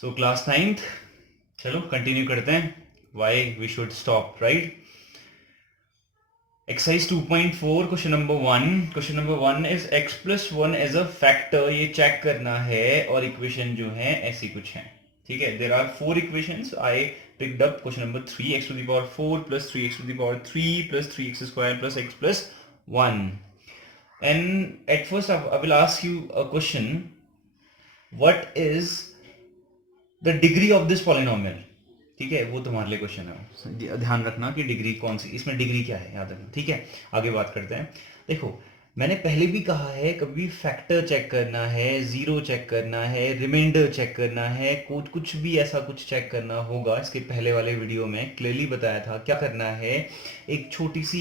So class 9th, चलो continue करते हैं. Why we should stop, right? Exercise 2.4 question number 1 is x plus 1 as a factor. ये check करना है और इक्वेशन जो है ऐसी कुछ है. ठीक है, there are 4 equations. I picked up question number 3, x to the power 4 plus 3x to the power 3 plus 3x square plus x plus 1. And at first I will ask you a question. What is the degree of this polynomial? ठीक है, वो तुम्हारे लिए question है. ध्यान रखना कि degree कौन सी, इसमें डिग्री क्या है, याद रखना. ठीक है, आगे बात करते हैं. देखो, मैंने पहले भी कहा है, कभी फैक्टर चेक करना है, जीरो चेक करना है, रिमाइंडर चेक करना है, कुछ भी ऐसा कुछ चेक करना होगा. इसके पहले वाले वीडियो में क्लियरली बताया था क्या करना है. एक छोटी सी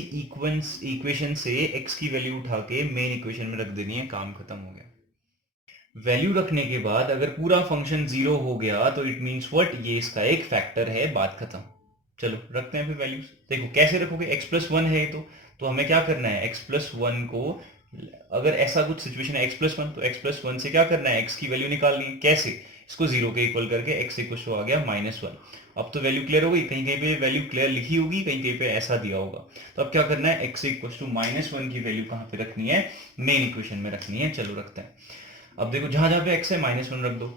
इक्वेशन से एक्स की वैल्यू उठा के मेन इक्वेशन में रख देनी है, काम खत्म हो गया. वैल्यू रखने के बाद अगर पूरा फंक्शन जीरो हो गया तो इट मीन्स व्हाट, ये इसका एक फैक्टर है, बात खत्म. चलो रखते हैं फिर वैल्यूज. देखो कैसे रखोगे, x प्लस वन है तो हमें क्या करना है, x प्लस वन को, अगर ऐसा कुछ सिचुएशन है x प्लस वन, तो x प्लस वन से क्या करना है, x की वैल्यू निकालनी है. कैसे? इसको जीरो के इक्वल करके x इक्वल टू आ गया -1. अब तो वैल्यू क्लियर हो गई. कहीं कहीं पे वैल्यू क्लियर लिखी होगी, कहीं कहीं पे ऐसा दिया होगा. तो अब क्या करना है, x इक्वल टू -1 की वैल्यू कहाँ पे रखनी है, मेन इक्वेशन में रखनी है. चलो रखते हैं. अब देखो, जहां जहां पे x है -1 रख दो.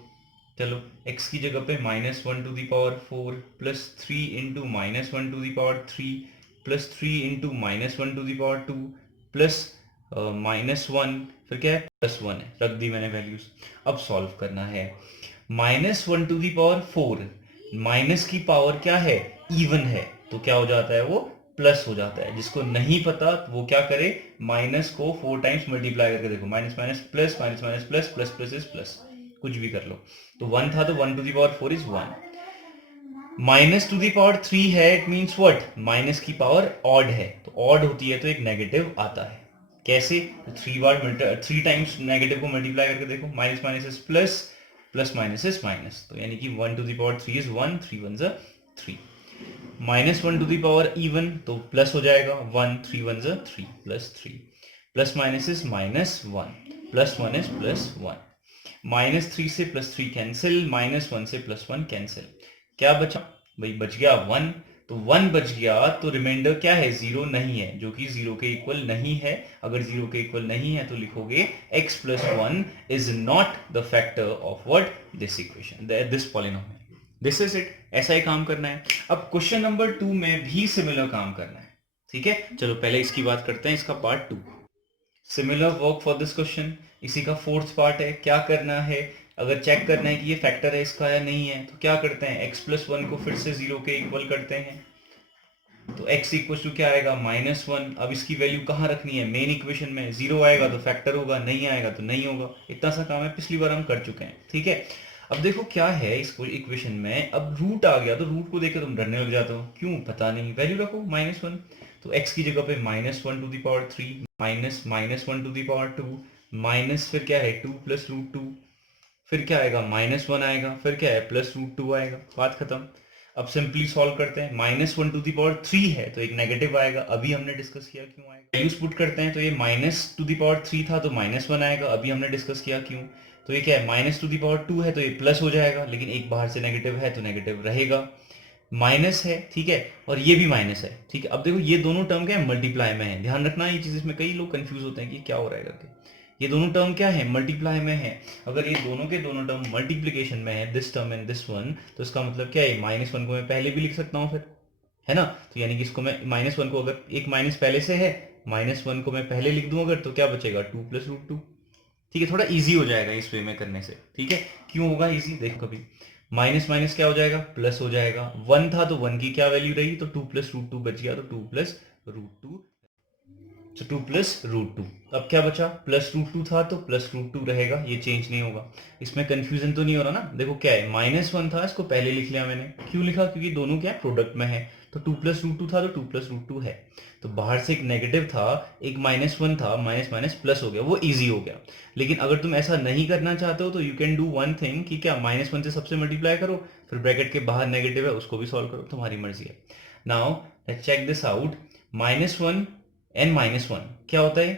चलो, x की जगह पे -1 to the power 4 plus 3 into -1 to the power 3 plus 3 into -1 to the power 2 plus -1, फिर क्या है, +1 है. रख दी मैंने वैल्यूज. अब सॉल्व करना है. -1 टू दी पावर 4, माइनस की पावर क्या है, इवन है, तो क्या हो जाता है, वो प्लस हो जाता है. जिसको नहीं पता वो क्या करे, माइनस को 4 टाइम्स मल्टीप्लाई करके देखो. Minus minus plus, minus minus plus, plus plus is plus, कुछ भी कर लो. तो 1 था तो 1 to the power 4 is 1. Minus to the power 3 है, इट मींस व्हाट, माइनस की पावर ऑड है, तो ऑड होती है तो एक नेगेटिव आता है. कैसे? तो 3 टाइम्स नेगेटिव को मल्टीप्लाई करके देखो. Minus minus is plus, plus minus is minus, तो यानी कि 1 टू द पावर 3 इज 1, 3 1 जा 3. -1 टू दी पावर इवन, तो प्लस हो जाएगा 1, 3 1 जा 3 plus 3. Plus minus is -1, plus 1 is +1. -3 से +3 कैंसिल, -1 से +1 कैंसिल. क्या बचा भाई, बच गया 1. तो 1 बच गया तो रिमाइंडर क्या है, 0 नहीं है, जो कि 0 के इक्वल नहीं है. अगर 0 के इक्वल नहीं है तो लिखोगे x plus 1 is not the factor of what, this equation, this polynomial. This is it. ऐसा ही काम करना है. अब क्वेश्चन नंबर 2 में भी सिमिलर काम करना है. ठीक है, चलो पहले इसकी बात करते हैं, इसका part 2. Similar work for this question. इसी का फोर्थ पार्ट है. क्या करना है, अगर चेक करना है कि ये फैक्टर है इसका या नहीं है, तो क्या करते हैं, x प्लस 1 को फिर से 0 के इक्वल करते हैं. तो x इक्वल टू क्या आएगा, -1. अब इसकी वैल्यू कहाँ रखनी है, मेन इक्वेशन में. 0 आएगा तो फैक्टर होगा, नहीं आएगा तो नहीं होगा. इतना सा काम है, पिछली बार हम कर चुके हैं. ठीक है, अब देखो क्या है इस इक्वेशन में. अब रूट आ गया तो रूट को देख के तुम डरने लग जाते हो. क्यों, पता नहीं. वैल्यू रखो -1. तो x की जगह पे -1 to the power 3 minus -1 to the power 2 minus, फिर क्या है 2 प्लस √2, फिर क्या आएगा -1 आएगा, फिर क्या है +√2 आएगा. बात खत्म. अब सिंपली सॉल्व करते हैं. -1 टू दी पावर 3 है तो एक नेगेटिव आएगा, अभी हमने डिस्कस किया क्यों आएगा. वैल्यूज पुट करते हैं, तो ये माइनस टू दी पावर 3 था तो -1 आएगा, अभी हमने डिस्कस किया क्यों. तो ये क्या है, माइनस टू दी पावर 2 है तो ये प्लस हो जाएगा, लेकिन एक बाहर से नेगेटिव है तो नेगेटिव रहेगा. माइनस है, ठीक है, और ये भी माइनस है. ठीक है, अब देखो ये दोनों टर्म क्या है, मल्टीप्लाई में है. ध्यान रखना ये चीज, इसमें कई लोग कंफ्यूज होते हैं कि क्या हो रहा है करके. ये दोनों टर्म क्या है, मल्टीप्लाई में है. अगर ये दोनों के दोनों टर्म मल्टीप्लीकेशन में है, this term and this one, तो इसका मतलब क्या है, -1 को मैं पहले भी लिख सकता हूँ फिर, है ना. तो यानी कि इसको मैं -1 को, अगर एक माइनस पहले से है, -1 को मैं पहले लिख दूं अगर, तो क्या बचेगा 2 प्लस √2. ठीक है, थोड़ा इजी हो जाएगा इस वे में करने से. ठीक है, क्यों होगा इजी, देखो कभी. माइनस माइनस क्या हो जाएगा, प्लस हो जाएगा. 1 था तो 1 की क्या वैल्यू रही, तो 2 प्लस √2 बच गया, तो 2 प्लस √2, तो 2 प्लस √2. अब क्या बचा, +√2 था तो +√2 रहेगा, ये चेंज नहीं होगा. इसमें कंफ्यूजन तो नहीं हो रहा ना. देखो क्या है, -1 था, इसको पहले लिख लिया मैंने. क्यों लिखा, क्योंकि दोनों क्या प्रोडक्ट में है. तो 2 प्लस √2 था तो 2 प्लस √2 है. तो बाहर से एक नेगेटिव था, एक -1 था, माइनस माइनस प्लस हो गया, वो इजी हो गया. लेकिन अगर तुम ऐसा नहीं करना चाहते हो तो you can do one thing, कि क्या -1 से सबसे मल्टीप्लाई करो, फिर ब्रैकेट के बाहर नेगेटिव है उसको भी सॉल्व करो, तुम्हारी मर्जी है. Now let's check this out. -1 and -1 क्या होता है,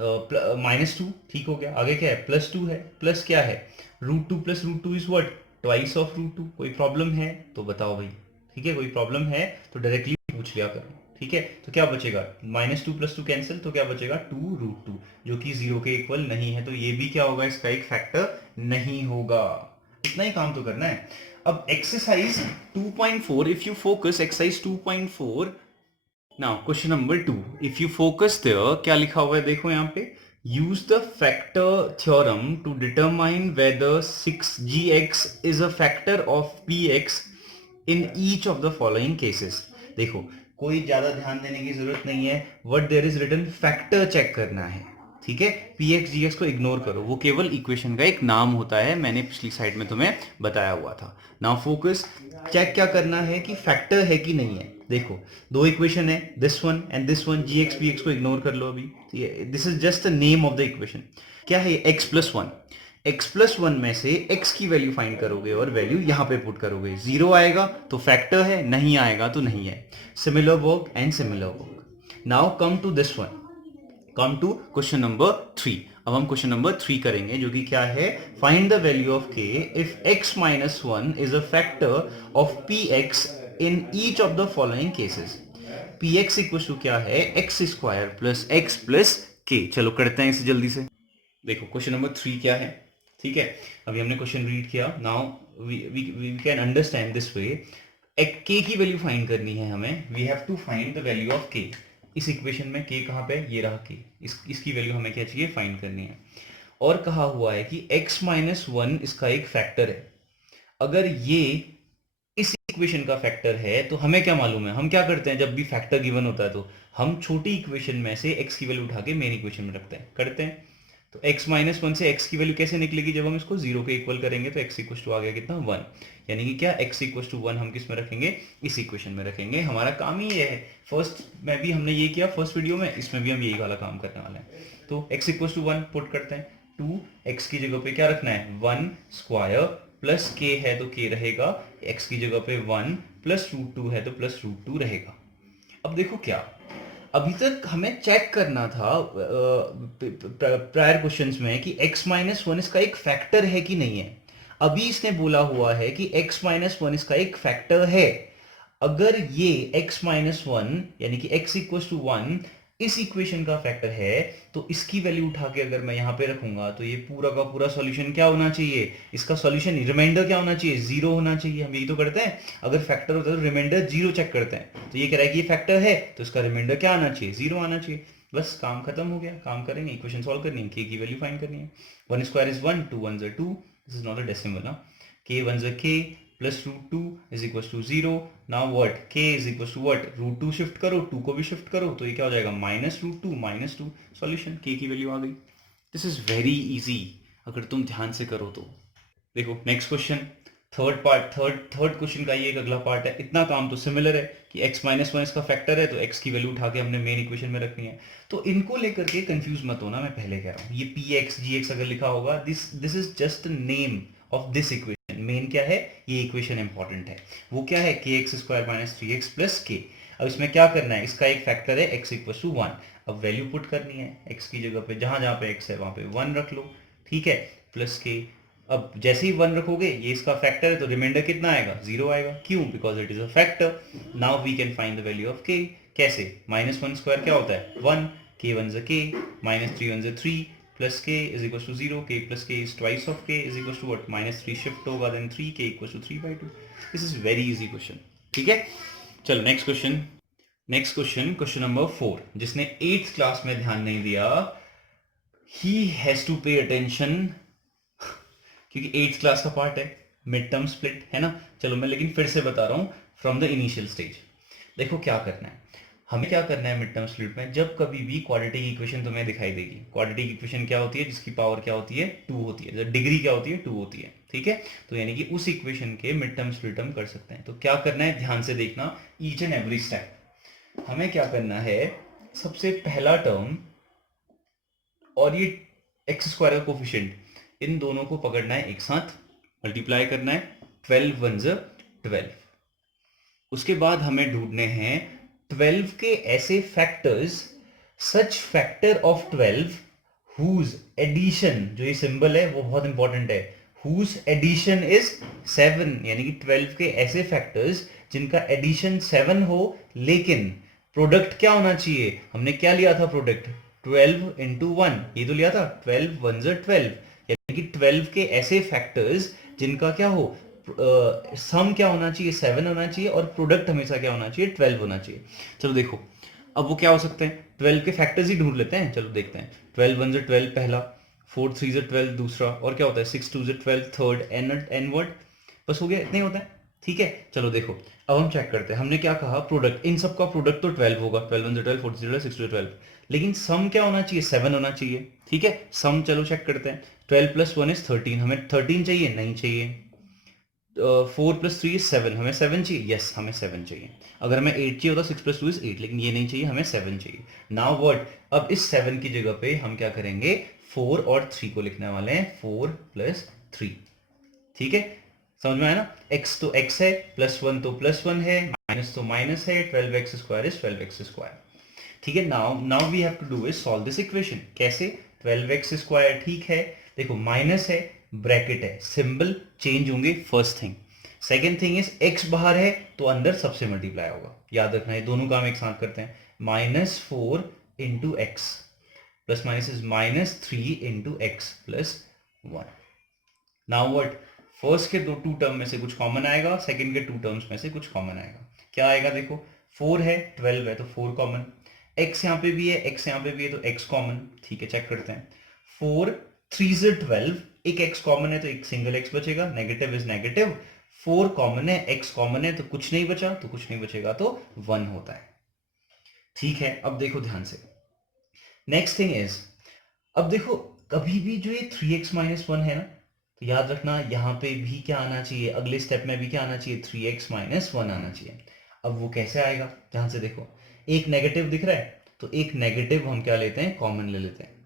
-2 ठीक हो गया। आगे क्या है, +2 है, प्लस क्या है, √2 + √2 इज व्हाट, ट्वाइस ऑफ √2। कोई प्रॉब्लम है तो बताओ भाई, ठीक है, कोई प्रॉब्लम है तो डायरेक्टली पूछ लिया करो, ठीक है। तो क्या बचेगा, -2 + 2 कैंसिल, तो क्या बचेगा 2√2, जो कि 0 के इक्वल नहीं है, तो ये भी क्या होगा, इसका एक फैक्टर नहीं होगा। इतना ही काम तो करना है। अब exercise 2.4, if you focus exercise 2.4, now question number 2, if you focus there, क्या लिखा हुआ है देखो यहाँ पे, use the factor theorem to determine whether 6gx is a factor of px in each of the following cases. देखो, कोई ज्यादा ध्यान देने की जरूरत नहीं है, what there is written, factor check करना है, ठीक है। px gx को इग्नोर करो, वो केवल इक्वेशन का एक नाम होता है, मैंने पिछली स्लाइड में तुम्हें बताया हुआ था। नाउ फोकस, चेक क्या करना है कि फैक्टर है कि नहीं है। देखो, दो इक्वेशन है, this one and this one, gx px को इग्नोर कर लो अभी, this is just the name of the equation. क्या है, x+1, x+1 में से x की वैल्यू फाइंड करोगे और वैल्यू यहां पे पुट करोगे, 0 आएगा तो फैक्टर है, नहीं आएगा तो नहीं है। Similar work and similar work. Now come to this one, come to question number 3। अब हम क्वेश्चन नंबर 3 करेंगे, जो कि क्या है, find the value of k if x-1 is a factor of px in each of the following cases. px equal to क्या है, x² plus x plus k। चलो करते हैं इसे जल्दी से। देखो क्वेश्चन नंबर 3 क्या है, ठीक है। अभी हमने क्वेश्चन रीड किया, now we can understand this way. k की वैल्यू फाइंड करनी है हमें, we have to find the value of k। इस इक्वेशन में k कहाँ पे, ये रहा k, इसकी वैल्यू हमें क्या चाहिए, फाइंड करनी है। और कहा हुआ है कि x-1 इसका एक फैक्टर है। अगर ये इस इक्वेशन का फैक्टर है तो हमें क्या मालूम है, हम क्या करते हैं जब भी फैक्टर गिवन होता है तो हम छोटी इक्वेशन में से x की वैल्यू उठा के मेन इक्वेशन में रखते हैं, करते हैं। तो x-1 से x की वैल्यू कैसे निकलेगी, जब हम इसको 0 के इक्वल करेंगे तो x इक्वल टू आ गया कितना, 1। यानी कि क्या, x इक्वल टू 1 हम किस में रखेंगे, इस इक्वेशन में रखेंगे। हमारा काम ही ये है, फर्स्ट में भी हमने ये किया फर्स्ट वीडियो में, इसमें भी हम यही वाला काम करने वाले हैं। तो x इक्वल टू 1 पुट करते हैं, 2x की जगह पे क्या रखना है, 1² प्लस k है तो k रहेगा, x की जगह पे 1 प्लस √2 है तो प्लस √2 रहेगा। अब देखो क्या, अभी तक हमें चेक करना था प्रायर क्वेश्चंस में कि x-1 इसका एक फैक्टर है कि नहीं है। अभी इसने बोला हुआ है कि x-1 इसका एक फैक्टर है। अगर ये x-1 यानी कि x इक्वल टू 1 इस इक्वेशन का फैक्टर है, तो इसकी वैल्यू उठा के अगर मैं यहां पे रखूंगा तो ये पूरा का पूरा सॉल्यूशन क्या होना चाहिए, इसका सॉल्यूशन रिमाइंडर क्या होना चाहिए, 0 होना चाहिए। हम यही तो करते हैं, अगर फैक्टर होता है तो रिमाइंडर 0 चेक करते हैं। तो ये कह रहा है कि ये फैक्टर है तो इसका रिमाइंडर क्या आना चाहिए, 0 आना चाहिए। बस काम खत्म हो गया, काम करेंगे, इक्वेशन सॉल्व करनी है, k की वैल्यू फाइंड करनी है। 1² is 1, 2 1 2, this is not a decimal ना, k 1 k plus √2 is equal to 0। Now what, k is equal to what, √2 shift करो, 2 को भी शिफ्ट करो, तो ये क्या हो जाएगा, -√2 सॉल्यूशन, k की वैल्यू आ गई। दिस इज वेरी इजी अगर तुम ध्यान से करो तो। देखो नेक्स्ट क्वेश्चन, थर्ड क्वेश्चन का ये एक अगला पार्ट है। इतना काम तो सिमिलर है कि x-1 इसका फैक्टर है तो x की वैल्यू उठा के हमने मेन इक्वेशन में रखनी है। तो इनको लेकर के कंफ्यूज मत होना, मैं पहले कह रहा हूँ, ये px gx अगर लिखा होगा, this is just name of this equation. Main क्या है, ये इक्वेशन इंपॉर्टेंट है। वो क्या है, kx² - 3x + k। अब इसमें क्या करना है, इसका एक फैक्टर है x इक्वल टू 1। अब वैल्यू पुट करनी है, x की जगह पे जहां जहां पे x है वहां पे 1 रख लो, ठीक है, प्लस k। अब जैसे ही 1 रखोगे, ये इसका फैक्टर है तो रिमाइंडर कितना आएगा, 0 आएगा। क्यों, because it is a factor. Now we can find the value of k। कैसे, -1² क्या होता है 1, k 1 k, -3 1 3 plus k is equal to 0, k plus k is twice of k is equal to what, -3 shift होगा then 3, k equal to 3/2। This is very easy question, ठीक है। चलो next question, question number 4। जिसने 8th class में ध्यान नहीं दिया, he has to pay attention, क्योंकि 8th क्लास का पार्ट है, मिड टर्म स्प्लिट है ना। चलो मैं लेकिन फिर से बता रहा हूं फ्रॉम द इनिशियल स्टेज। देखो क्या करना है, हमें क्या करना है मिड टर्म स्प्लिट में, जब कभी भी क्वाड्रेटिक इक्वेशन तुम्हें दिखाई देगी, क्वाड्रेटिक इक्वेशन क्या होती है, जिसकी पावर क्या होती है, 2 होती है, जब डिग्री क्या होती है, 2 होती है, ठीक है। तो यानी कि उस इक्वेशन के मिड टर्म स्प्लिट हम कर सकते हैं। तो क्या करना है, ध्यान से देखना ईच एंड एवरी स्टेप। हमें क्या करना है, सबसे पहला टर्म और ये x² का कोफिशिएंट, इन दोनों को पकड़ना है, एक साथ मल्टीप्लाई करना है, 12 1 12। उसके बाद हमें ढूंढने हैं 12 के ऐसे factors, such factor of 12 whose addition, जो ये सिंबल है वो बहुत इंपॉर्टेंट है, हुज एडिशन इज 7, यानी कि 12 के ऐसे फैक्टर्स जिनका एडिशन 7 हो, लेकिन प्रोडक्ट क्या होना चाहिए, हमने क्या लिया था प्रोडक्ट, 12 इंटू 1, ये तो लिया था 12 1 12, यानी कि 12 के ऐसे फैक्टर्स जिनका क्या हो, सम क्या होना चाहिए, 7 होना चाहिए, और प्रोडक्ट हमेशा क्या होना चाहिए, 12 होना चाहिए। चलो देखो अब वो क्या हो सकते हैं, 12 के फैक्टर्स ही ढूंढ लेते हैं, चलो देखते हैं। 12 1 12 पहला, 4 3 12 दूसरा, और क्या होता है 6 2 12 थर्ड, एन वर्ड, बस हो गया, इतना ही होता है। ठीक है, चलो देखो अब हम चेक करते हैं, हमने क्या कहा, प्रोडक्ट, इन सब का प्रोडक्ट तो 12 होगा, 12 1 12 4 3 12 6 2 12, लेकिन सम क्या होना चाहिए, 7 होना चाहिए। ठीक है, सम चलो चेक करते हैं, 12 प्लस 1 इज 13, हमें 13 चाहिए, नहीं चाहिए। 4 प्लस 3 इज 7, हमें 7 चाहिए, यस हमें 7 चाहिए। अगर हमें 8 चाहिए होता 6 प्लस 2 इज 8, लेकिन ये नहीं चाहिए, हमें 7 चाहिए। नाउ व्हाट, अब इस 7 की जगह पे हम क्या करेंगे, 4 और 3 को लिखने वाले हैं, 4 प्लस 3। ठीक है, समझ में आया ना, x तो x है, प्लस 1 तो प्लस 1 है, माइनस तो माइनस है, 12x square is 12x square. ठीक है, now now we have to do is solve this equation, कैसे, 12x स्क्वायर, ठीक है, देखो माइनस है, ब्रैकेट है, सिंबल चेंज होंगे, first thing. Second thing is x बाहर है तो अंदर सबसे मल्टीप्लाई होगा, याद रखना है, दोनों काम एक साथ करते हैं, -4 into x, plus minus is -3 into x plus 1। Now what, first के टू टर्म में से कुछ कॉमन आएगा, सेकंड के टू टर्म्स में से कुछ कॉमन आएगा, क्या आएगा देखो, 4 है, 12 है तो 4 कॉमन, x यहाँ पे भी है, x यहाँ पे भी है तो x कॉमन। ठीक है, चेक करते हैं, 4 3 से 12, एक x कॉमन है तो एक सिंगल x बचेगा, नेगेटिव इज नेगेटिव, 4 कॉमन है, x कॉमन है तो कुछ नहीं बचा, तो कुछ नहीं बचेगा तो 1 होता है। ठीक है, अब देखो ध्यान से, नेक्स्ट थिंग इज, अब देखो कभी भी जो ये 3x माइनस 1 है ना, तो याद रखना यहाँ पे भी क्या आना चाहिए, अगले स्टेप में भी क्या आना चाहिए, 3x माइनस 1 आना चाहिए। अब वो कैसे आएगा, ध्यान से देखो, एक नेगेटिव दिख रहा है तो एक नेगेटिव हम क्या लेते हैं, कॉमन ले लेते हैं।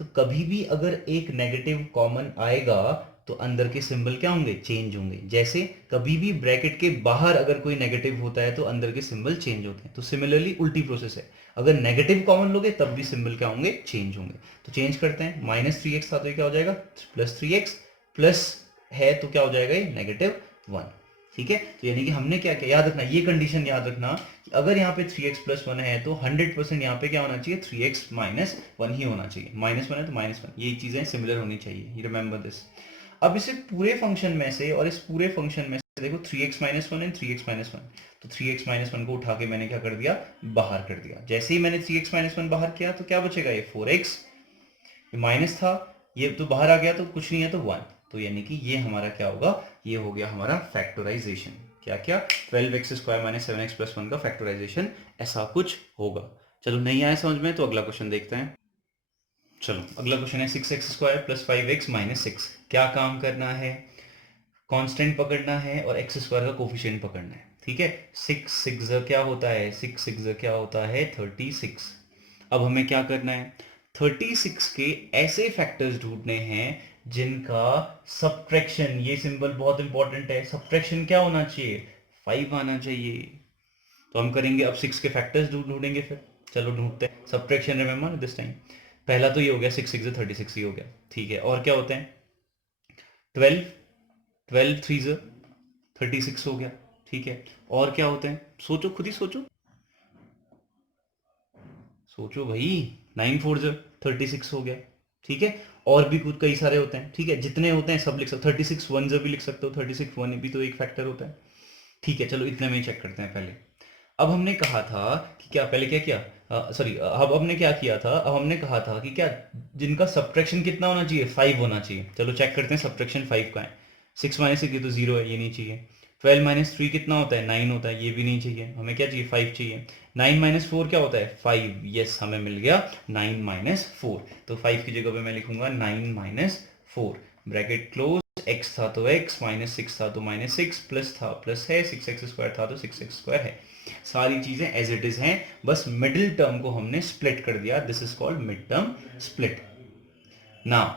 तो कभी भी अगर एक नेगेटिव कॉमन आएगा तो अंदर के सिंबल क्या होंगे, चेंज होंगे, जैसे कभी भी ब्रैकेट के बाहर अगर कोई नेगेटिव होता है तो अंदर के सिंबल चेंज होते हैं, तो सिमिलरली उल्टी प्रोसेस है, अगर नेगेटिव कॉमन लोगे तब भी सिंबल क्या होंगे, चेंज होंगे। तो चेंज करते हैं, -3x था तो ये क्या हो जाएगा, +3x, प्लस है तो क्या हो जाएगा, ये -1। ठीक है, तो यानी कि हमने क्या किया, याद रखना ये कंडीशन, याद रखना कि अगर यहाँ पे 3x प्लस 1 है तो 100% यहाँ पे क्या होना चाहिए, 3x माइनस 1 ही होना चाहिए, -1 है तो -1, ये चीजें सिमिलर होनी चाहिए, रिमेंबर दिस। अब इसे पूरे फंक्शन में से और इस पूरे फंक्शन में से देखो 3x minus 1 and 3x minus 1, तो 3x माइनस 1 को उठा के मैंने क्या कर दिया, बाहर कर दिया, जैसे ही मैंने 3x माइनस 1 बाहर किया तो क्या बचेगा, ये 4x, ये माइनस था, ये तो बाहर आ गया तो कुछ नहीं है तो 1, तो यानी कि ये हमारा क्या होगा, ये हो गया हमारा फैक्टराइजेशन, क्या क्या, 12x square minus 7x plus 1 का फैक्टराइजेशन, ऐसा कुछ होगा। चलो नहीं आया समझ में तो अगला क्वेश्चन देखते हैं। चलो अगला क्वेश्चन है 6x square plus 5x minus 6, क्या काम करना है, कांस्टेंट पकड़ना है और x स्क्वायर का कोफिशिएंट पकड़ना है। ठीक है, 6 6 क्या होता है, 6 6 क्या होता है, 36। अब हमें क्या करना है, 36 के ऐसे फैक्टर्स ढूंढने हैं जिनका सब्ट्रैक्शन, ये सिंबल बहुत इंपॉर्टेंट है, सब्ट्रैक्शन क्या होना चाहिए, 5 आना चाहिए। तो हम करेंगे अब 6 के फैक्टर्स ढूंढेंगे फिर, चलो ढूंढते हैं, सब्ट्रैक्शन रिमेंबर दिस टाइम, पहला तो ये हो गया 6 6 36 ही हो गया। ठीक है, और क्या होते हैं, 12 12 3 36 हो गया। ठीक है, और क्या होते हैं, सोचो खुद ही सोचो, सोचो भाई, 9 4 36 हो गया। ठीक है, और भी कुछ कई सारे होते हैं, ठीक है, जितने होते हैं सब लिख सकते, 36 1 भी लिख सकते हो, 36 1 भी तो एक फैक्टर होता है। ठीक है, चलो इतने में ही चेक करते हैं पहले। अब हमने कहा था कि क्या, पहले क्या किया, सॉरी, अब हमने क्या किया था, अब हमने कहा था कि क्या, जिनका सब्ट्रैक्शन कितना होना चाहिए, 5 होना चाहिए। चलो चेक करते हैं सब्ट्रैक्शन 5 का है, 6 माइनस 6 ये तो 0 है, ये नहीं चाहिए। 12 माइनस 3 कितना होता है, 9 होता है, ये भी नहीं चाहिए, हमें क्या चाहिए, 5 चाहिए। 9 माइनस 4 क्या होता है, 5, यस हमें मिल गया 9 माइनस 4, तो 5 की जगह पे मैं लिखूंगा 9 माइनस 4, ब्रैकेट क्लोज, x था तो x, -6 था तो -6, प्लस था प्लस है, 6x स्क्वायर था तो 6x स्क्वायर है, सारी चीजें एज इट इज हैं, बस मिडिल टर्म को हमने स्प्लिट कर दिया, this is called mid term split. Now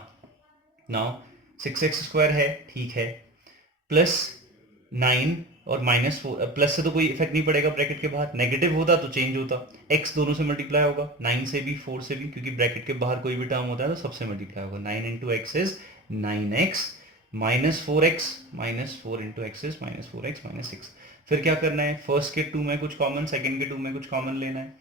now 6x square है, ठीक है, प्लस 9 और प्लस से तो कोई इफेक्ट नहीं पड़ेगा ब्रैकेट के बाहर, नेगेटिव होता तो चेंज होता, x दोनों से मल्टीप्लाई होगा, 9 से भी 4 से भी, क्योंकि ब्रैकेट के बाहर कोई भी टर्म होता है तो सबसे मल्टीप्लाई होगा। 9 into x is 9x minus 4x, minus 4 into x is minus 4x minus 6। फिर क्या करना है, फर्स्ट के 2 में कुछ कॉमन, सेकंड के 2 में कुछ कॉमन लेना है।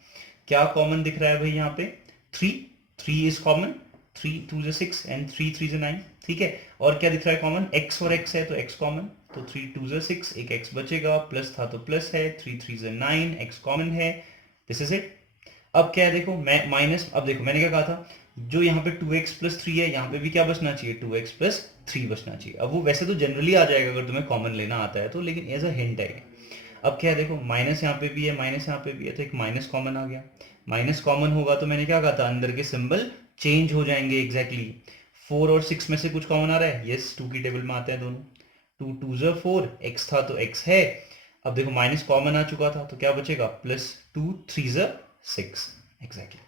क्या कॉमन दिख रहा है भाई यहाँ पे, 3, 3 is common, 3 2 is 6 and 3 3 is 9, ठीक है। और क्या दिख रहा है कॉमन, x और x है तो x कॉमन, तो 3 2 is 6, एक x बचेगा, प्लस था तो प्लस है, 3 3 is 9, x कॉमन है, दिस इज इट। अब क्या है देखो, मैं माइनस, अब देखो मैंने क्या कहा था, जो यहाँ पे 2x प्लस 3 है, यहाँ पे भी क्या बचना चाहिए, 2x प्लस 3 बचना चाहिए। अब वो वैसे तो जनरली आ जाएगा अगर तुम्हें कॉमन लेना आता है तो, लेकिन एज अ हिंट है ये। अब क्या है देखो, माइनस यहाँ पे भी है, माइनस यहाँ पे भी है, तो एक माइनस कॉमन आ गया। माइनस कॉमन होगा तो मैंने क्या कहा था, अंदर के सिंबल चेंज हो जाएंगे एग्जैक्टली। 4 और 6 में से कुछ कॉमन आ रहा है, यस 2 की टेबल में आते हैं दोनों, 2 2 ज़ा 4, x था तो x है। अब देखो माइनस कॉमन आ चुका था तो क्या बचेगा, प्लस 2 3 ज़ा 6, एग्जैक्टली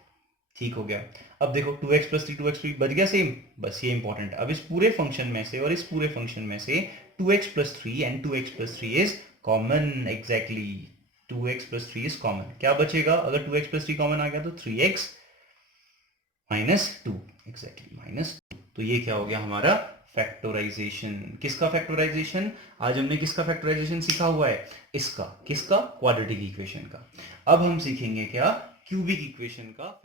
ठीक हो गया। अब देखो 2x प्लस 3 2x बच गया सेम, बस ये इंपॉर्टेंट है। अब इस पूरे फंक्शन में से और इस पूरे फंक्शन में से 2x plus 3 and 2x plus 3 is common, exactly 2x plus 3 is common. क्या बचेगा, अगर 2x प्लस 3 कॉमन आ गया तो 3x माइनस 2, एग्जैक्टली माइनस 2। तो ये क्या हो गया हमारा फैक्टराइजेशन। किसका फैक्टराइजेशन, आज हमने किसका फैक्टराइजेशन सीखा हुआ है, इसका, किसका, क्वाड्रेटिक इक्वेशन का। अब हम सीखेंगे क्या, क्यूबिक इक्वेशन का।